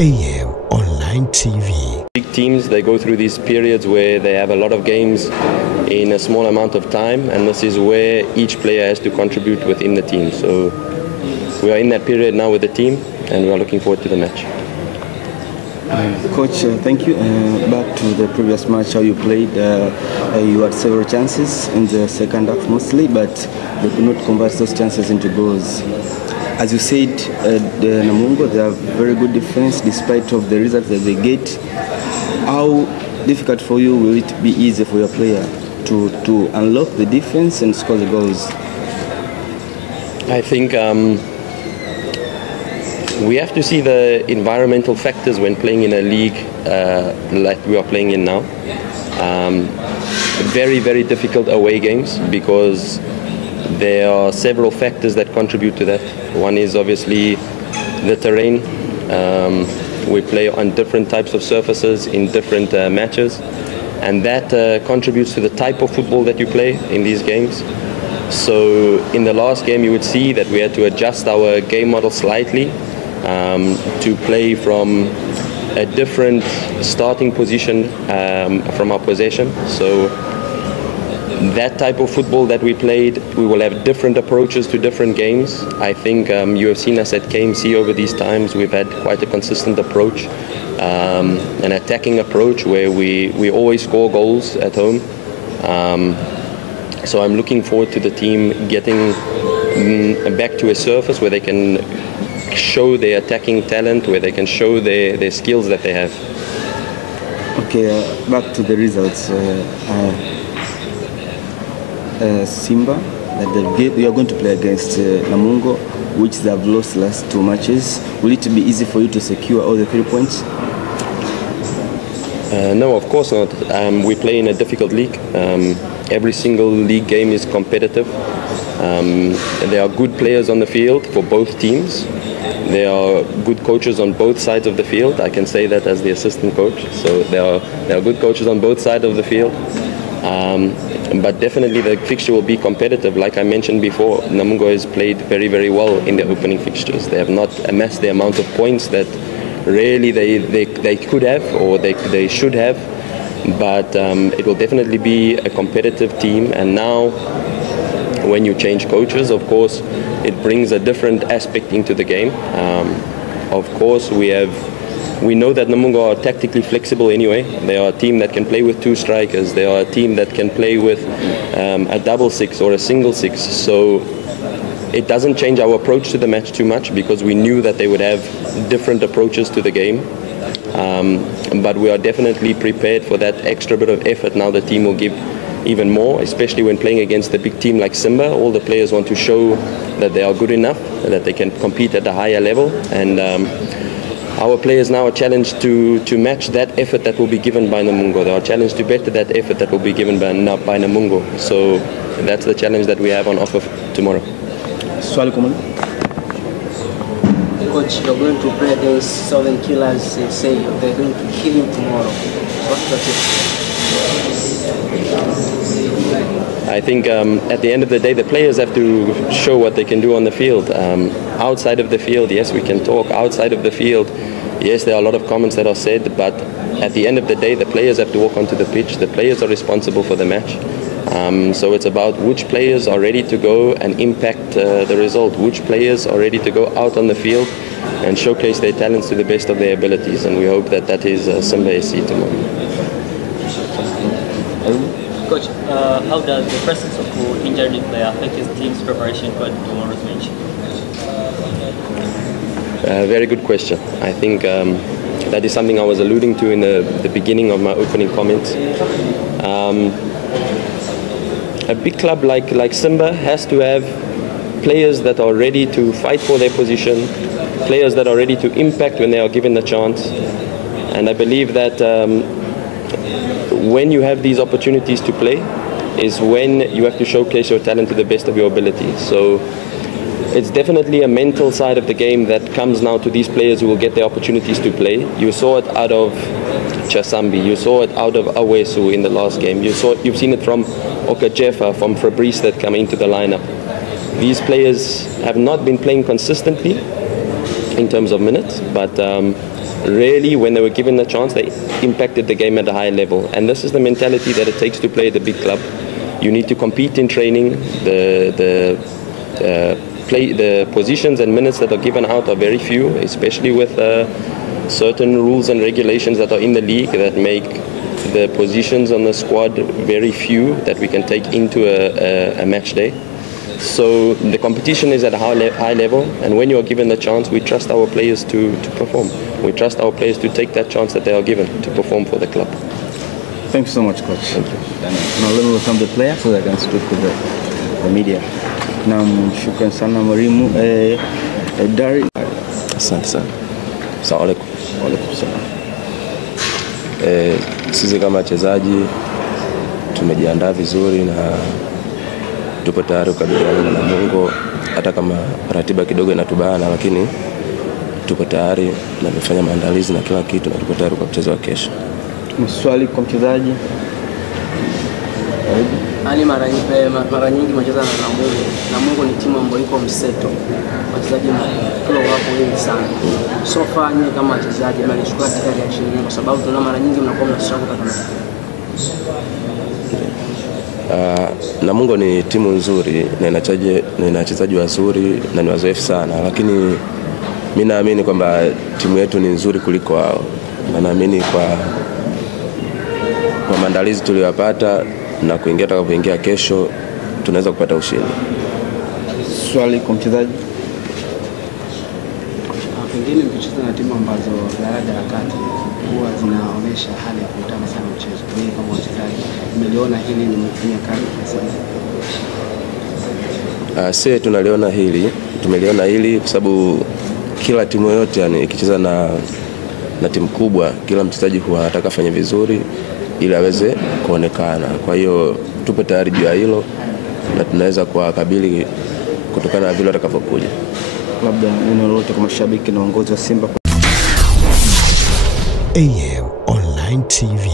AM Online TV. Big teams, they go through these periods where they have a lot of games in a small amount of time, and this is where each player has to contribute within the team. So we are in that period now with the team, and we are looking forward to the match. Coach, thank you. Back to the previous match, how you played. You had several chances in the second half mostly, but they could not convert those chances into goals. As you said, the NAMUNGO, they have very good defense despite of the results that they get. How difficult for you will it be easy for your player to unlock the defense and score the goals? I think we have to see the environmental factors when playing in a league like we are playing in now. Very, very difficult away games because there are several factors that contribute to that. One is obviously the terrain. We play on different types of surfaces in different matches, and that contributes to the type of football that you play in these games. So in the last game you would see that we had to adjust our game model slightly to play from a different starting position from our possession. So that type of football that we played, we will have different approaches to different games. I think you have seen us at KMC over these times. We've had quite a consistent approach, an attacking approach where we always score goals at home. So I'm looking forward to the team getting back to a surface where they can show their attacking talent, where they can show their skills that they have. Okay, back to the results. Simba, you are going to play against NAMUNGO, which they have lost the last 2 matches. Will it be easy for you to secure all the 3 points? No, of course not. We play in a difficult league. Every single league game is competitive. There are good players on the field for both teams. There are good coaches on both sides of the field. I can say that as the assistant coach. So there are good coaches on both sides of the field. But definitely the fixture will be competitive. Like I mentioned before, NAMUNGO has played very, very well in their opening fixtures. They have not amassed the amount of points that really they could have or they should have. But it will definitely be a competitive team. And now, when you change coaches, of course, it brings a different aspect into the game. Of course, we know that NAMUNGO are tactically flexible anyway. They are a team that can play with 2 strikers. They are a team that can play with a double 6 or a single 6. So it doesn't change our approach to the match too much because we knew that they would have different approaches to the game. But we are definitely prepared for that extra bit of effort. Now the team will give even more, especially when playing against a big team like Simba. All the players want to show that they are good enough, that they can compete at a higher level. And our players now are challenged to match that effort that will be given by NAMUNGO. They are challenged to better that effort that will be given by NAMUNGO. So that's the challenge that we have on offer tomorrow. Coach, you're going to play against Southern Killers. They say they're going to kill you tomorrow. What's that? I think at the end of the day, the players have to show what they can do on the field. Outside of the field, yes, we can talk. Outside of the field, yes, there are a lot of comments that are said, but at the end of the day, the players have to walk onto the pitch. The players are responsible for the match. So it's about which players are ready to go and impact the result, which players are ready to go out on the field and showcase their talents to the best of their abilities. And we hope that that is Simba SC tomorrow. Coach, how does the presence of an injured player affect his team's preparation for tomorrow's match? Very good question. I think that is something I was alluding to in the beginning of my opening comments. A big club like Simba has to have players that are ready to fight for their position, players that are ready to impact when they are given the chance. And I believe that when you have these opportunities to play is when you have to showcase your talent to the best of your ability. So it's definitely a mental side of the game that comes now to these players who will get the opportunities to play. You saw it out of Chasambi, you saw it out of Awesu in the last game, you've seen it from Okajefa, from Fabrice that come into the lineup. These players have not been playing consistently in terms of minutes, but Rarely, when they were given the chance, they impacted the game at a high level. And this is the mentality that it takes to play at a big club. You need to compete in training. The positions and minutes that are given out are very few, especially with certain rules and regulations that are in the league that make the positions on the squad very few that we can take into a match day. So the competition is at a high level, and when you are given the chance, we trust our players to perform. We trust our players to take that chance that they are given to perform for the club. Thank you so much, Coach. Thank you. Now let me welcome the player so that I can speak with the media. Shukran sana mwalimu. Dari. Asante sana. Asalamu alaykum. Wa alaykum salam. Sisi kama wachezaji tumejiandaa vizuri na tupo tayari kukabiliana na NAMUNGO, hata kama ratiba kidogo inatubana, lakini tupo tayari na tumefanya maandalizi na kila kitu na tupo tayari kwa mchezo wa kesho. Swali kwa mchezaji. Ali mara nyingi mchezaji na NAMUNGO. NAMUNGO ni timu ambayo iko mseto. Wachezaji kila wapo wengi sana. So far nyinyi kama wachezaji mnachukua katika reaction yenu kwa sababu tuna mara nyingi mnakuwa mnashaka kama NAMUNGO ni timu nzuri na ina wachezaji wazuri na ni wazoefu sana, lakini mimi naamini kwamba timu yetu ni nzuri kuliko wao. Na naamini kwa maandalizi tuliyopata na tutakapoingia kesho tunaweza kupata ushindi. Swali kwa mchezaji. Pengine mkicheza na timu ambazo daraja la kati huwa zinaonyesha hali ya kutana sana mchezo. Wewe kama mchezaji umeliona hili nimefanya kazi kiasi. Sisi tumeliona hili kwa sababu kila timu yote yani ikicheza na timu kubwa, kila mchezaji huwa anataka afanye vizuri ili aweze kuonekana. Kwa hiyo tupo tayari juu ya hilo na tunaweza kuwakabili kutokana na vile watakavyokuja. Labda neno lolote kwa mashabiki na uongozi wa Simba. AM Online TV.